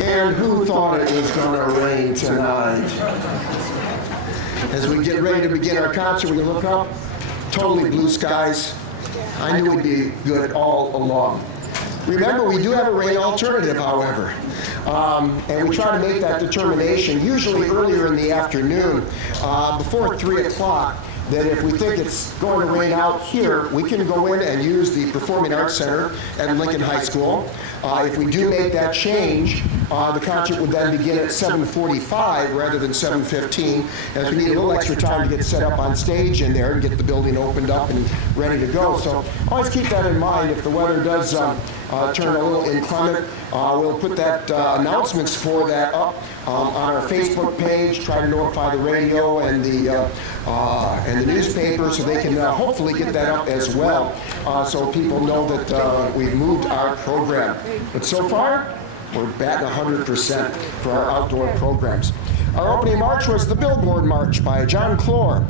And who thought it was going to rain tonight? As we get ready to begin our concert, we look up, totally blue skies. I knew it'd be good all along. Remember, we do have a rain alternative, however. And we try to make that determination usually earlier in the afternoon, before 3 o'clock. That if we think it's going to rain out here, we can go in and use the Performing Arts Center at Lincoln High School. If we do make that change, the concert would then begin at 7:45 rather than 7:15, as we need a little extra time to get set up on stage in there and get the building opened up and ready to go. So always keep that in mind. If the weather does turn a little inclement, we'll put that announcements for that up on our Facebook page. Try to notify the radio and the newspaper so they can hopefully get that up as well, so people know that we've moved our program. But so far, we're batting 100% for our outdoor programs. Our opening march was the Billboard March by John Clore.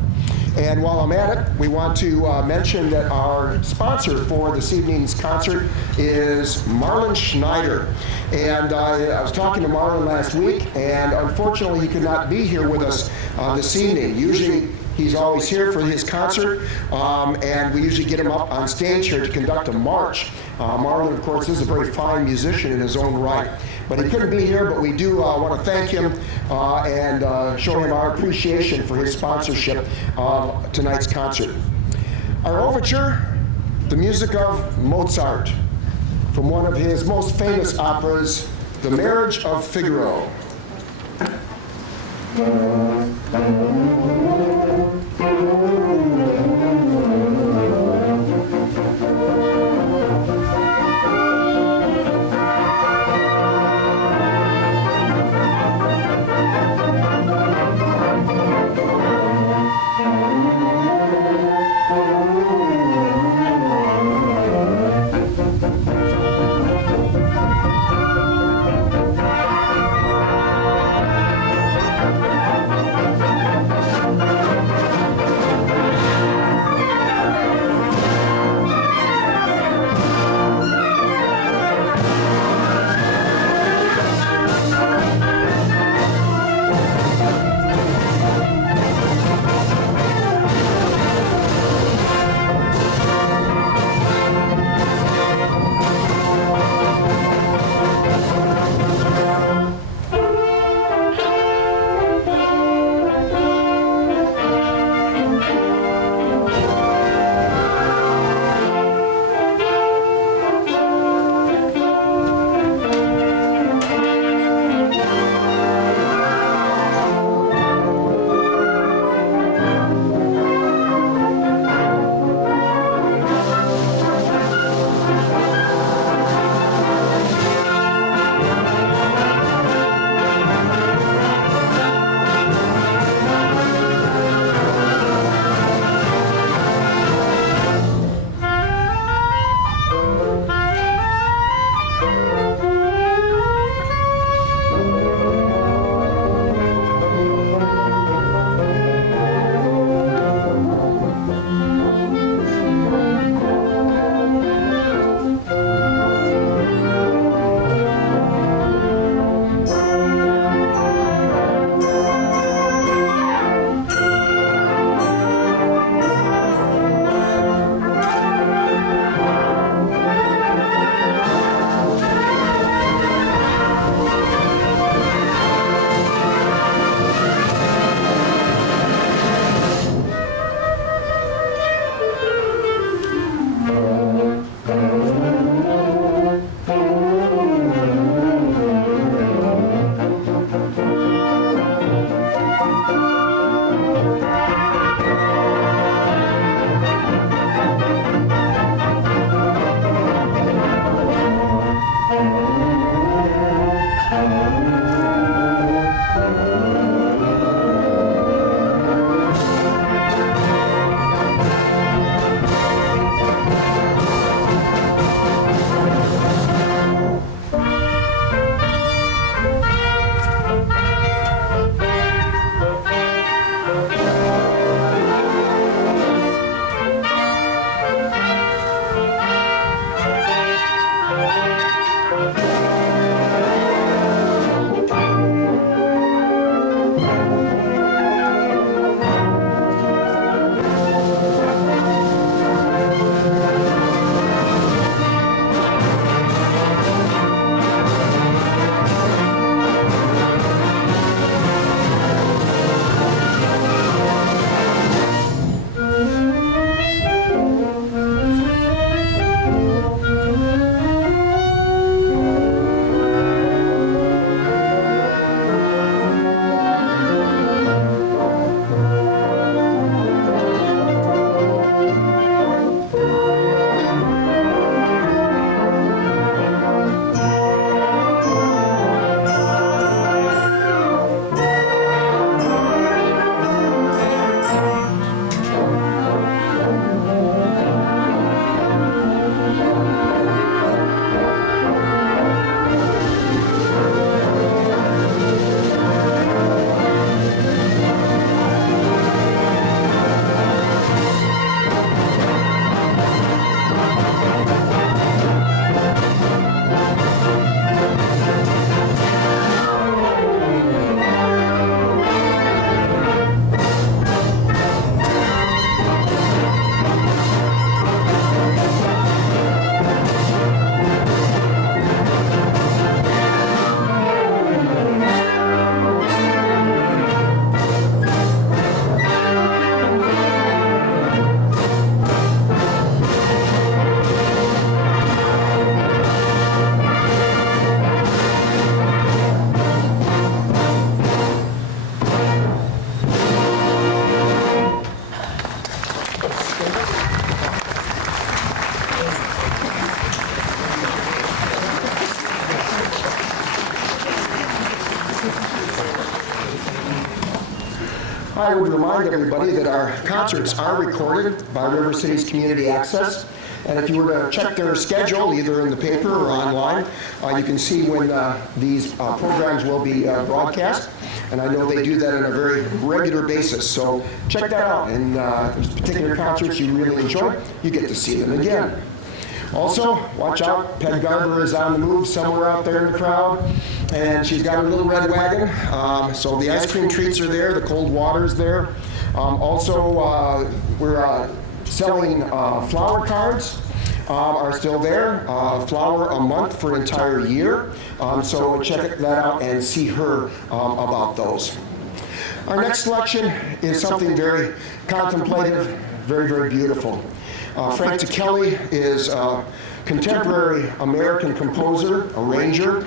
And while I'm at it, we want to mention that our sponsor for this evening's concert is Marlon Schneider. And I was talking to Marlon last week, and unfortunately he could not be here with us this evening. Usually he's always here for his concert, and we usually get him up on stage here to conduct a march. Marlon, of course, is a very fine musician in his own right. But he couldn't be here, but we do want to thank him and show him our appreciation for his sponsorship of tonight's concert. Our overture, the music of Mozart, from one of his most famous operas, The Marriage of Figaro. I would remind everybody that our concerts are recorded by River Cities Community Access. And if you were to check their schedule, either in the paper or online, you can see when these programs will be broadcast. And I know they do that on a very regular basis. So check that out. And if there's particular concerts you really enjoy, you get to see them again. Also, watch out, Peg Garber is on the move somewhere out there in the crowd, and she's got a little red wagon. So the ice cream treats are there, the cold water's there. Also, we're selling flower cards. Are still there, flower a month for an entire year. So check that out and see her about those. Our next selection is something very contemplative, very, very beautiful. Frank Ticheli is a contemporary American composer, arranger,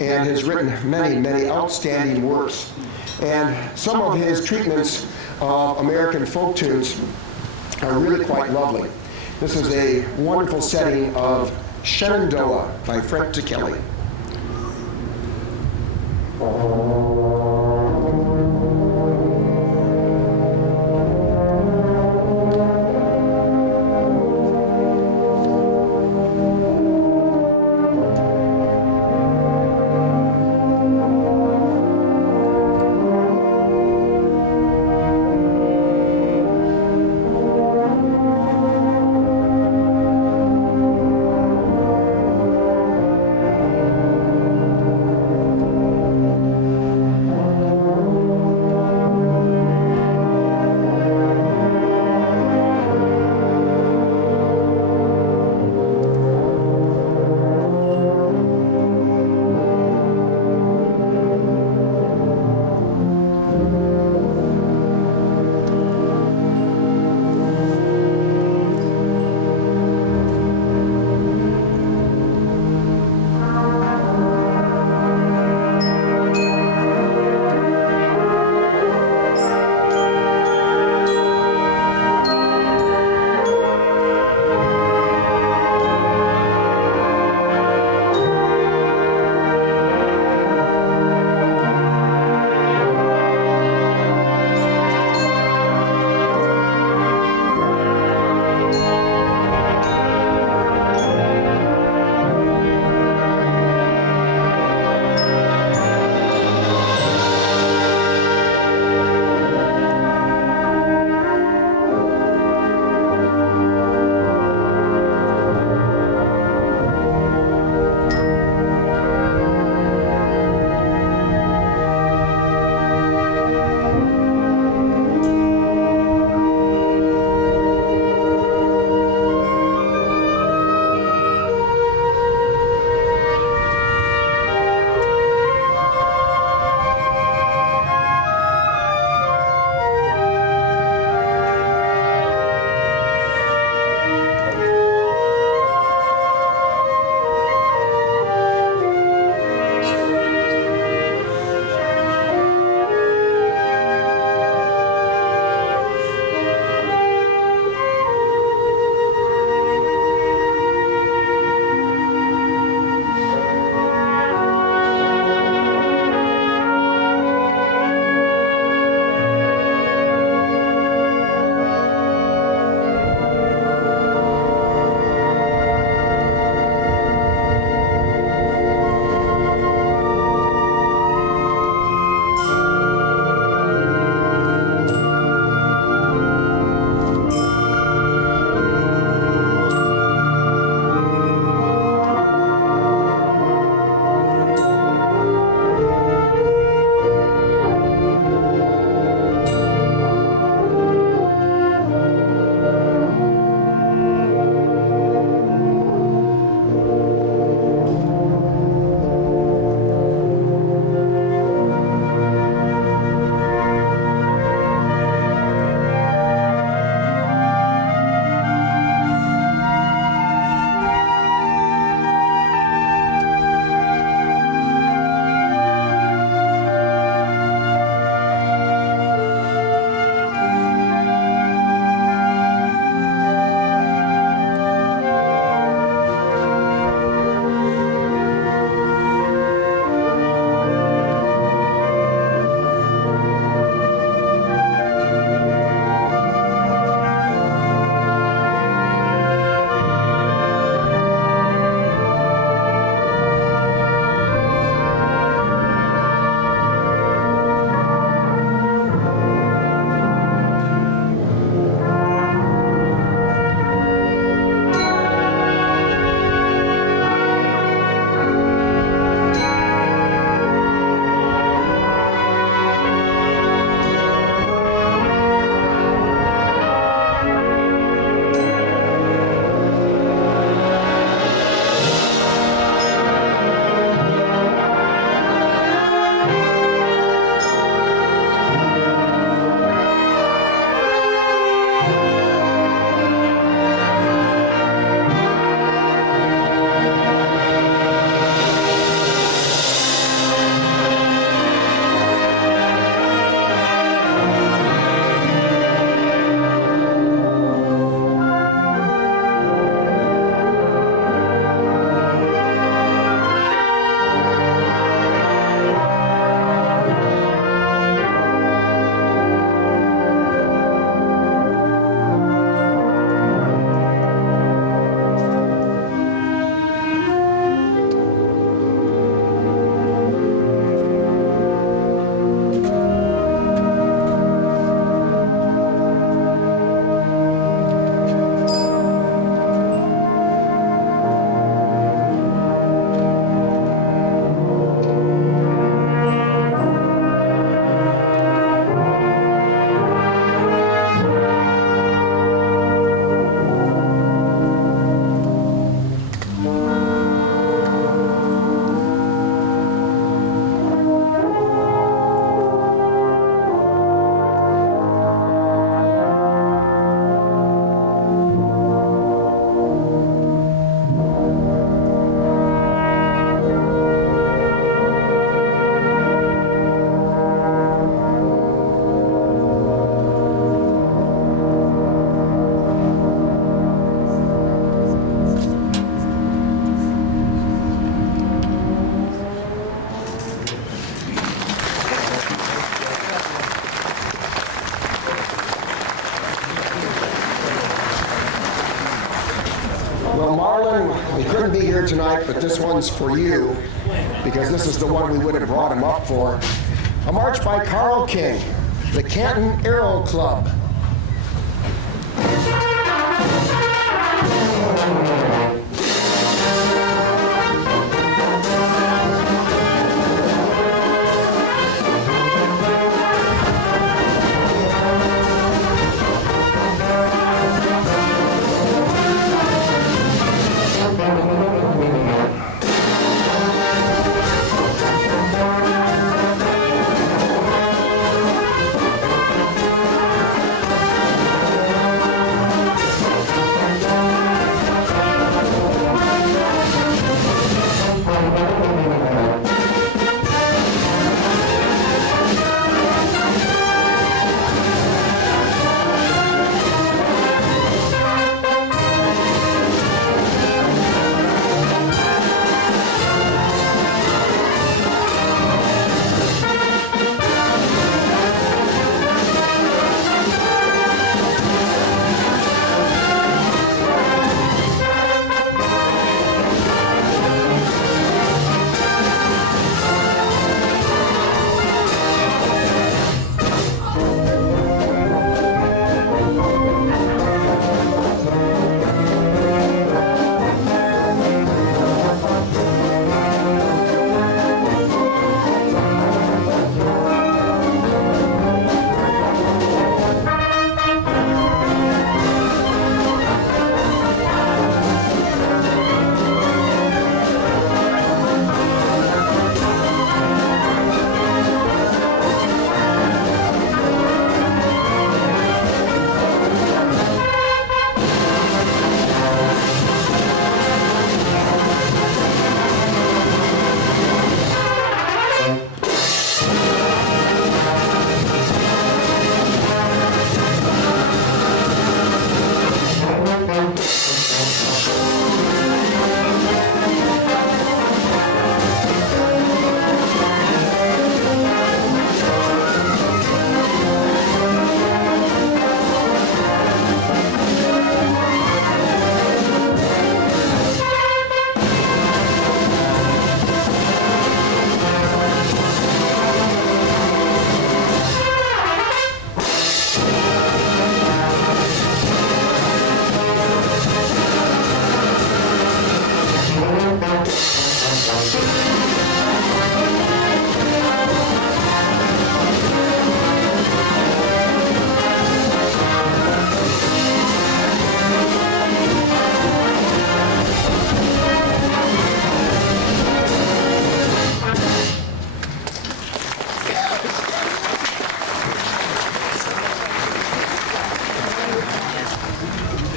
and has written many, many outstanding works. And some of his treatments of American folk tunes are really quite lovely. This is a wonderful setting of Shenandoah by Frank Ticheli. tonight, but this one's for you, because this is the one we would have brought him up for. A march by Carl King, the Canton Aero Club.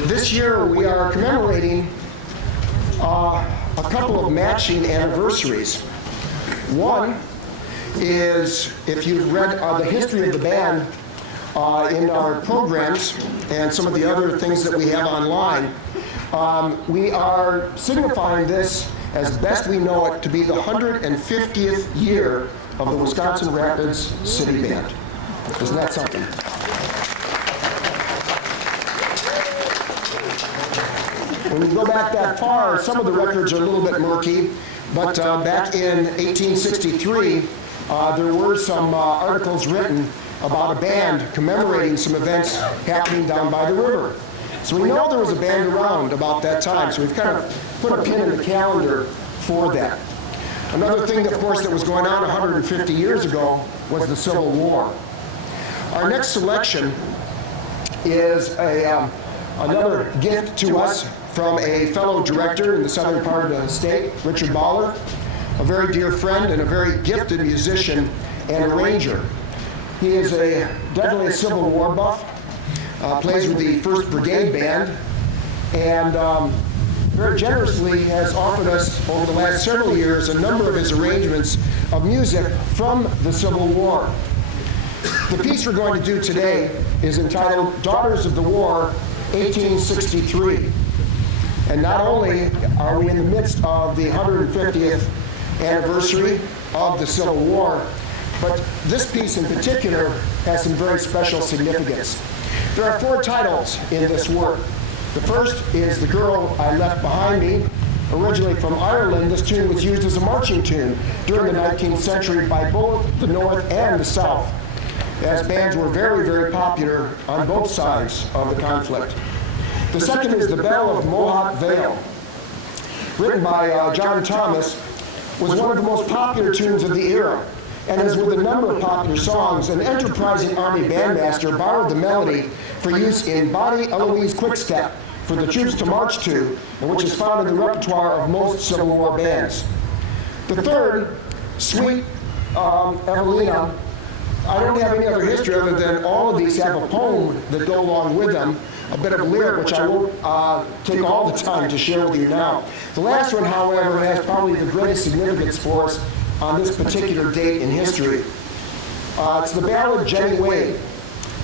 This year we are commemorating a couple of matching anniversaries. One is, if you've read the history of the band in our programs and some of the other things that we have online, we are signifying this as best we know it to be the 150th year of the Wisconsin Rapids City Band. Isn't that something? When you go back that far, some of the records are a little bit murky, but back in 1863, there were some articles written about a band commemorating some events happening down by the river. So we know there was a band around about that time, so we've kind of put a pin in the calendar for that. Another thing, of course, that was going on 150 years ago was the Civil War. Our next selection is another gift to us from a fellow director in the southern part of the state, Richard Baller, a very dear friend and a very gifted musician and arranger. He is definitely a Civil War buff, plays with the 1st Brigade Band, and very generously has offered us over the last several years a number of his arrangements of music from the Civil War. The piece we're going to do today is entitled Daughters of the War, 1863. And not only are we in the midst of the 150th anniversary of the Civil War, but this piece in particular has some very special significance. There are 4 titles in this work. The first is The Girl I Left Behind Me, Originally from Ireland, this tune was used as a marching tune during the 19th century by both the North and the South, as bands were very, very popular on both sides of the conflict. The second is The Belle of Mohawk Vale, written by John Thomas, was one of the most popular tunes of the era. And as with a number of popular songs, an enterprising Army bandmaster borrowed the melody for use in Bonnie Eloise Quickstep for the troops to march to, and which is found in the repertoire of most Civil War bands. The third, Sweet Evelina, I don't have any other history other than all of these have a poem that go along with them, a bit of lyric, which I won't take all the time to share with you now. The last one, however, has probably the greatest significance for us on this particular date in history. It's the Ballad of Jenny Wade.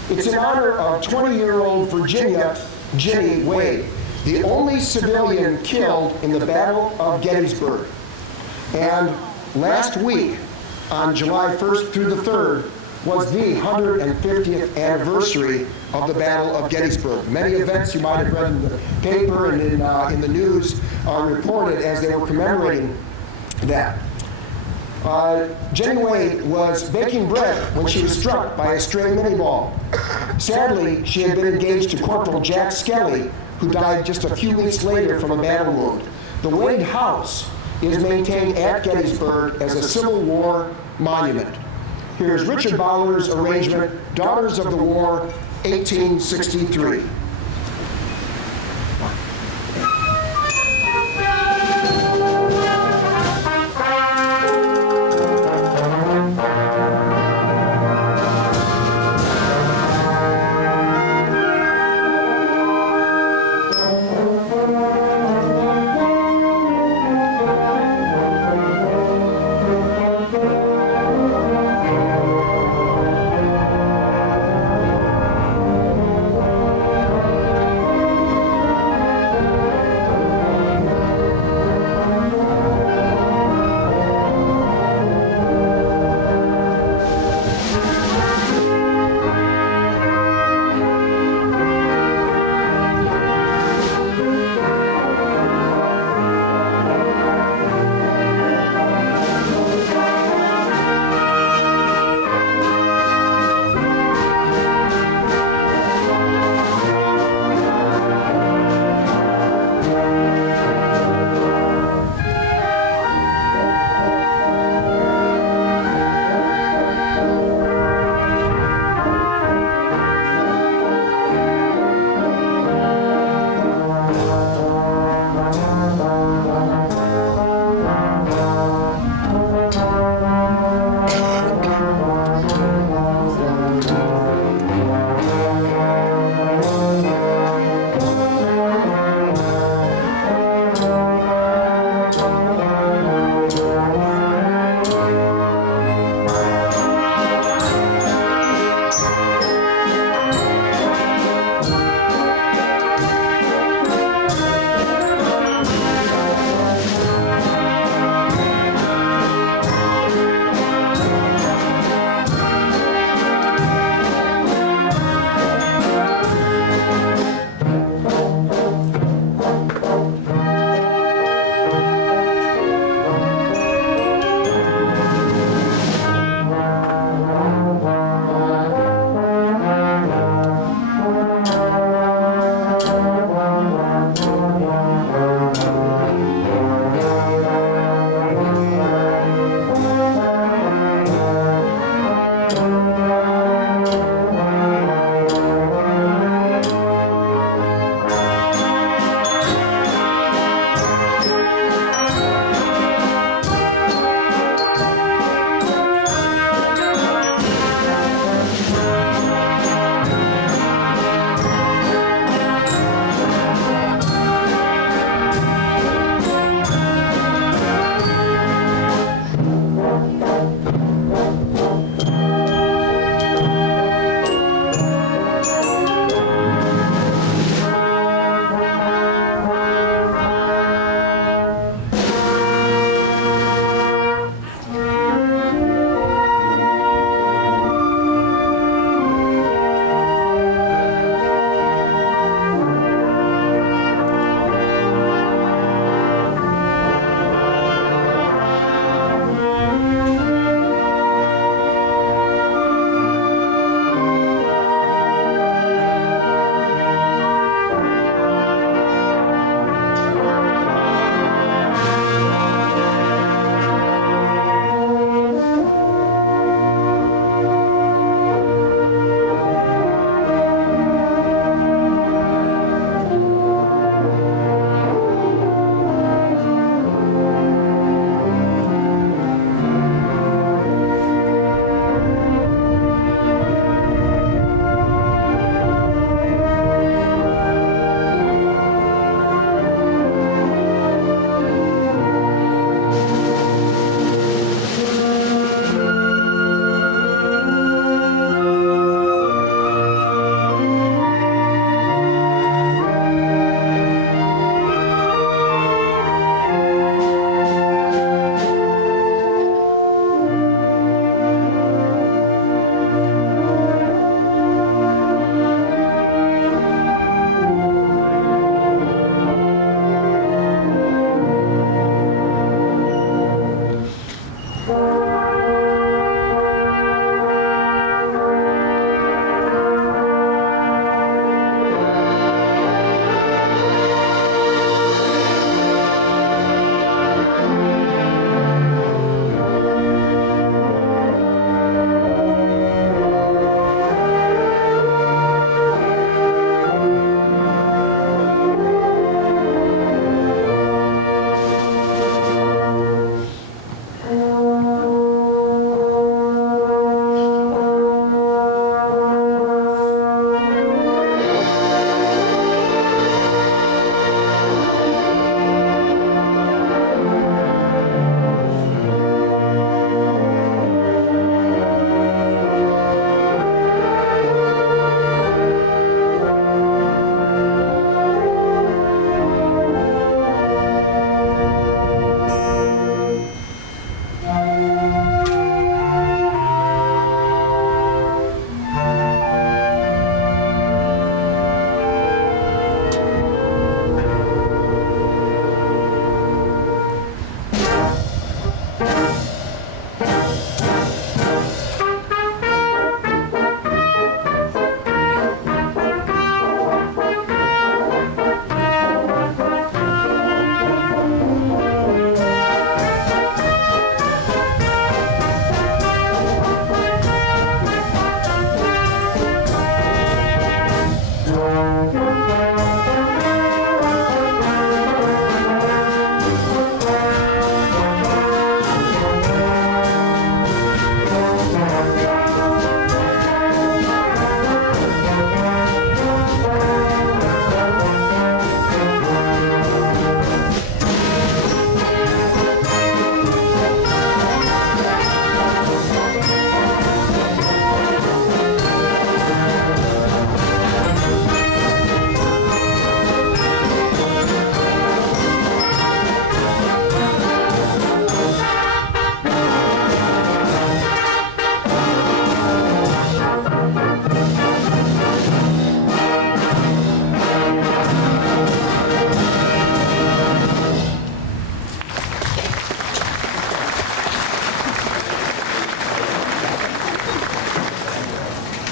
It's in honor of 20-year-old Virginia Jenny Wade, the only civilian killed in the Battle of Gettysburg. And last week, on July 1st through the 3rd, was the 150th anniversary of the Battle of Gettysburg. Many events you might have read in the paper and in the news are reported as they were commemorating that. Jenny Wade was baking bread when she was struck by a stray minie ball. Sadly, she had been engaged to Corporal Jack Skelly, who died just a few weeks later from a battle wound. The Wade House is maintained at Gettysburg as a Civil War monument. Here's Richard Bowler's arrangement, Daughters of the War, 1863.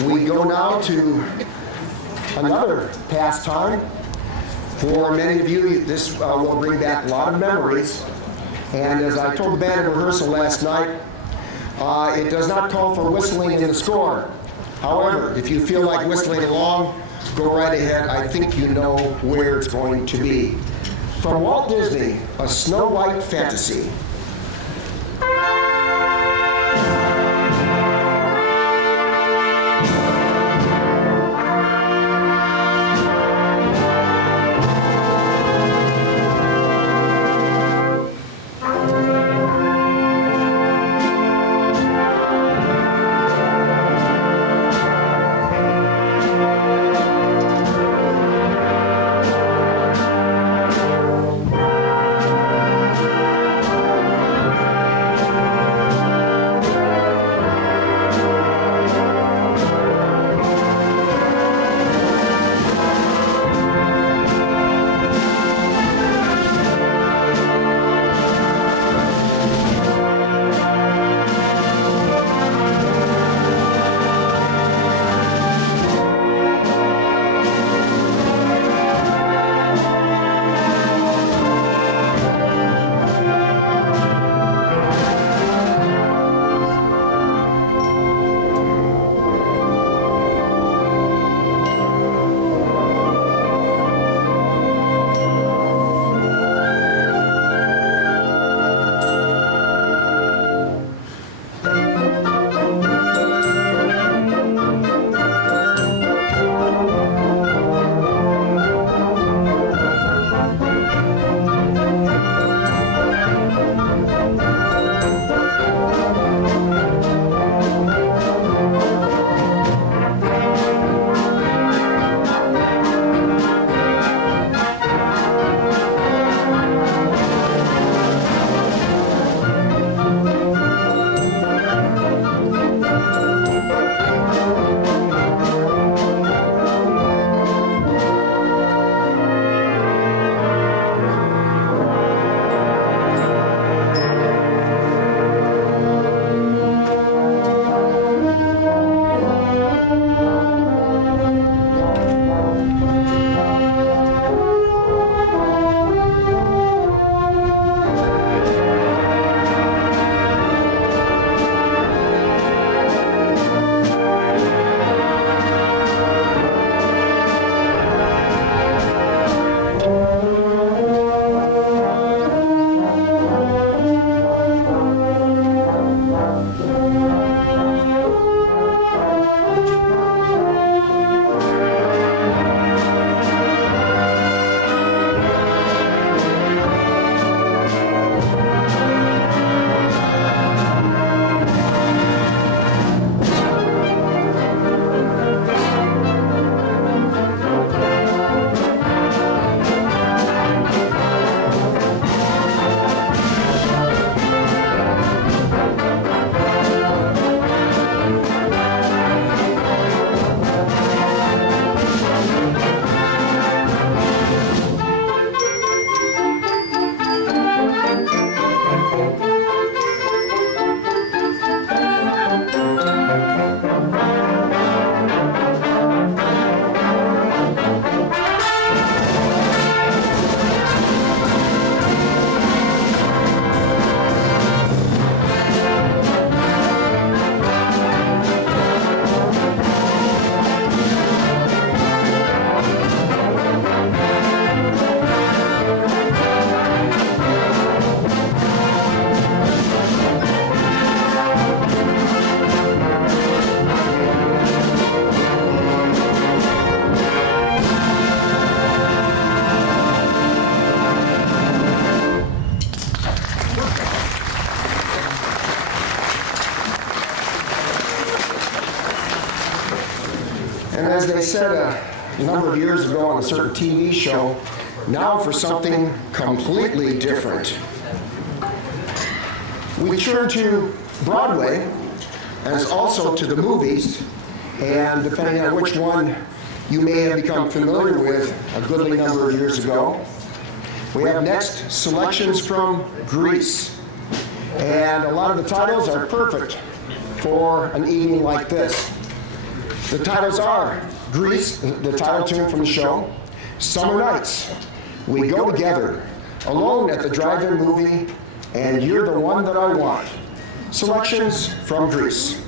We go now to another pastime. For many of you, this will bring back a lot of memories. And as I told the band at rehearsal last night, it does not call for whistling in the score. However, if you feel like whistling along, go right ahead. I think you know where it's going to be. From Walt Disney, A Snow White Fantasy. And as they said a number of years ago on a certain TV show, now for something completely different. We turn to Broadway, as also to the movies, and depending on which one you may have become familiar with a goodly number of years ago. We have next selections from Grease, and a lot of the titles are perfect for an evening like this. The titles are Grease, the title tune from the show, Summer Nights, We Go Together, Alone at the Drive-In Movie, and You're the One That I Want. Selections from Grease.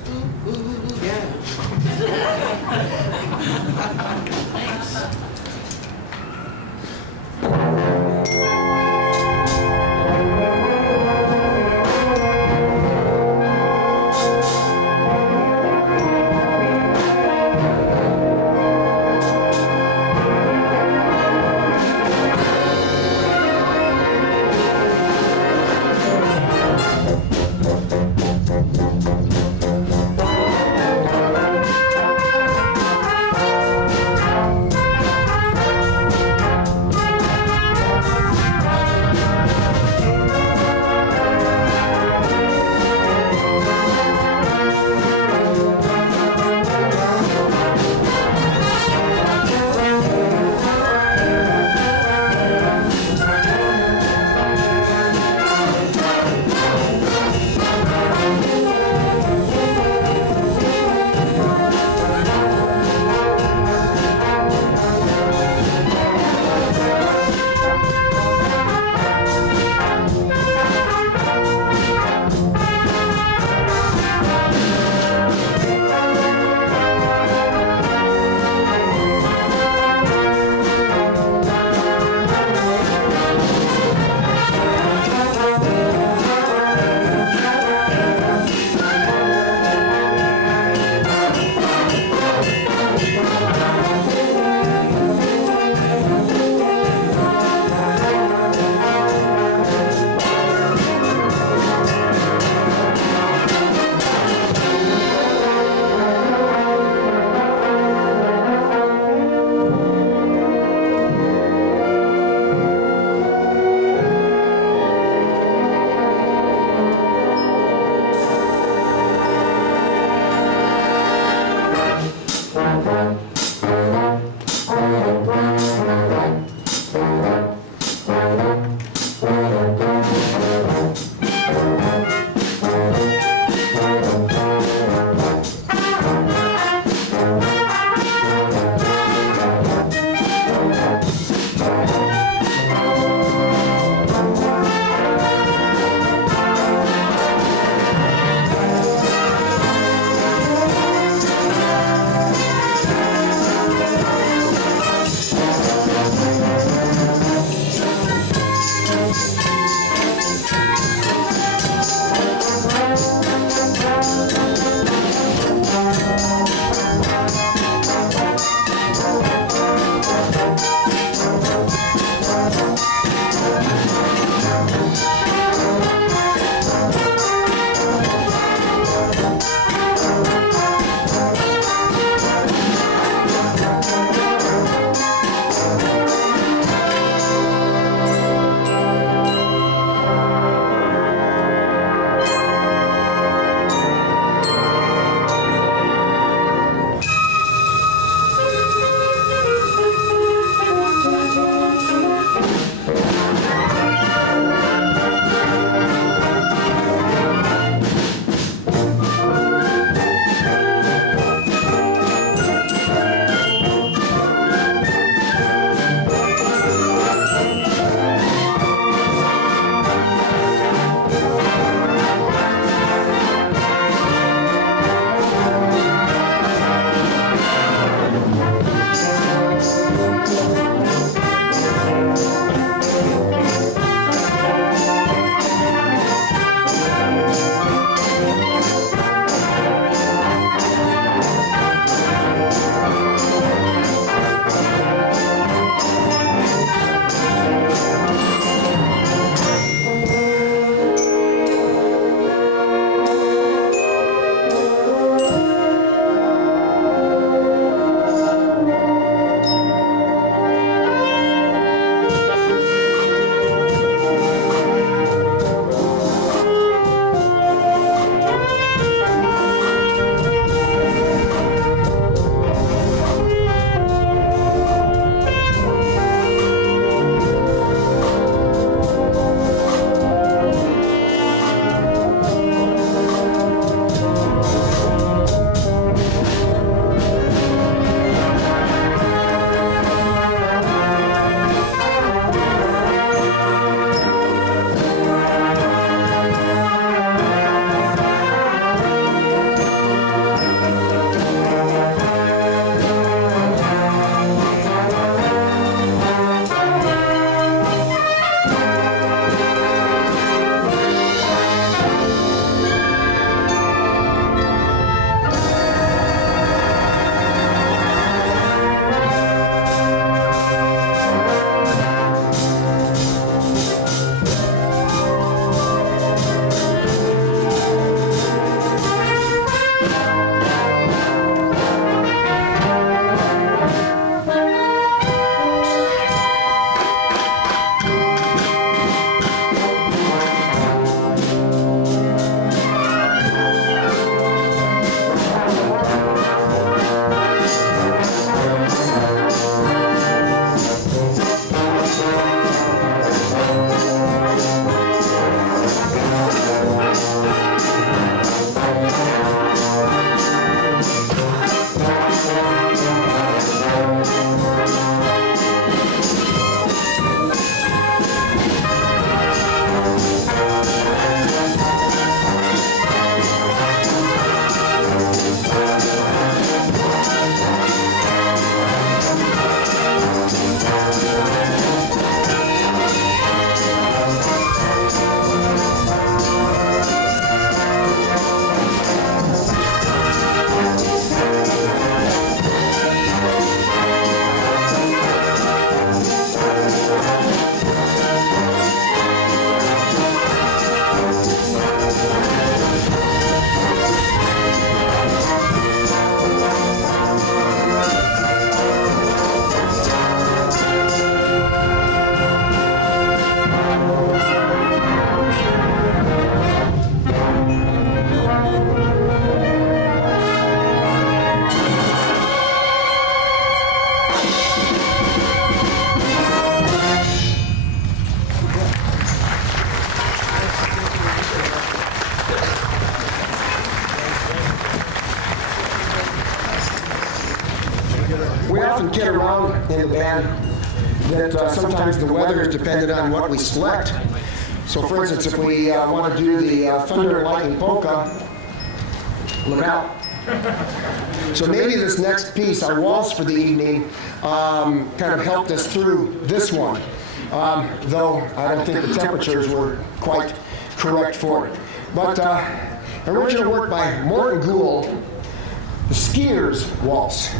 We often kid around in the band that sometimes the weather is dependent on what we select. So for instance, if we want to do the Thunder and Lightning Polka, look out. So maybe this next piece, our waltz for the evening, kind of helped us through this one. Though I don't think the temperatures were quite correct for it. But original work by Morton Gould, the Skiers Waltz.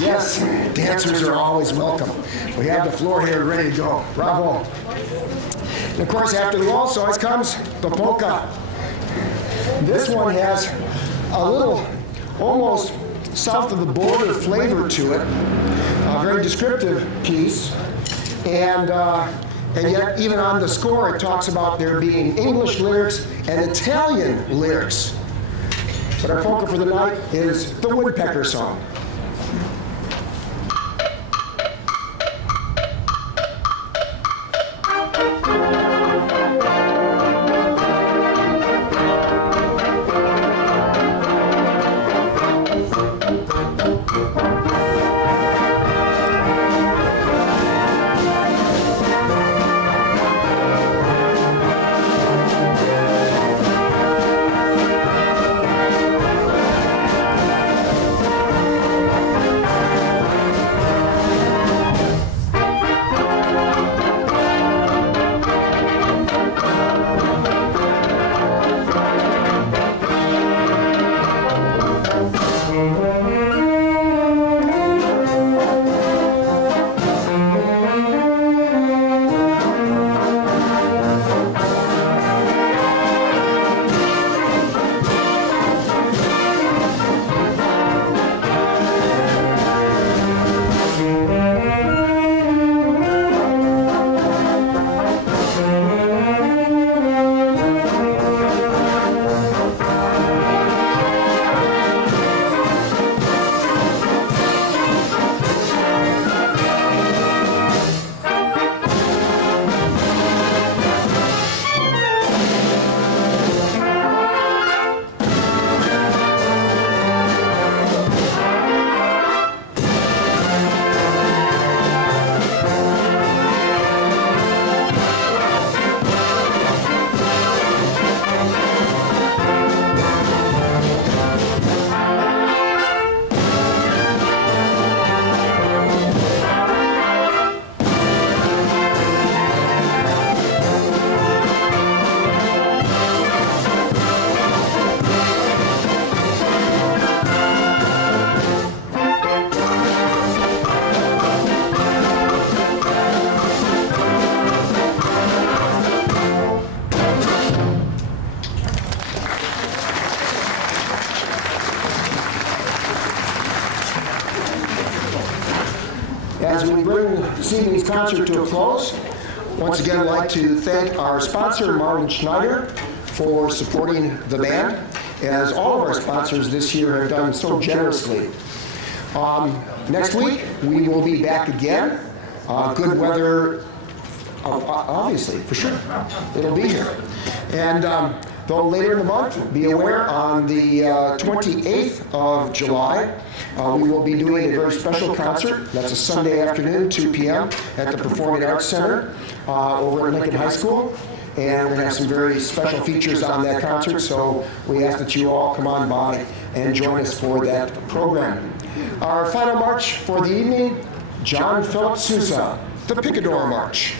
Yes, dancers are always welcome. We have the floor here ready to go. Bravo. And of course, after the waltz always comes the polka. This one has a little, almost south of the border flavor to it. A very descriptive piece. And yet, even on the score, it talks about there being English lyrics and Italian lyrics. But our polka for the night is the Woodpecker Song. as we bring this evening's concert to a close, once again, I'd like to thank our sponsor, Martin Schneider, for supporting the band, as all of our sponsors this year have done so generously. Next week, we will be back again. Good weather, obviously, for sure. It'll be here. And though later in the month, be aware, on the 28th of July, we will be doing a very special concert. That's a Sunday afternoon, 2 p.m. at the Performing Arts Center over at Lincoln High School. And we're going to have some very special features on that concert, so we ask that you all come on by and join us for that program. Our final march for the evening, John Philip Sousa, the Picador March.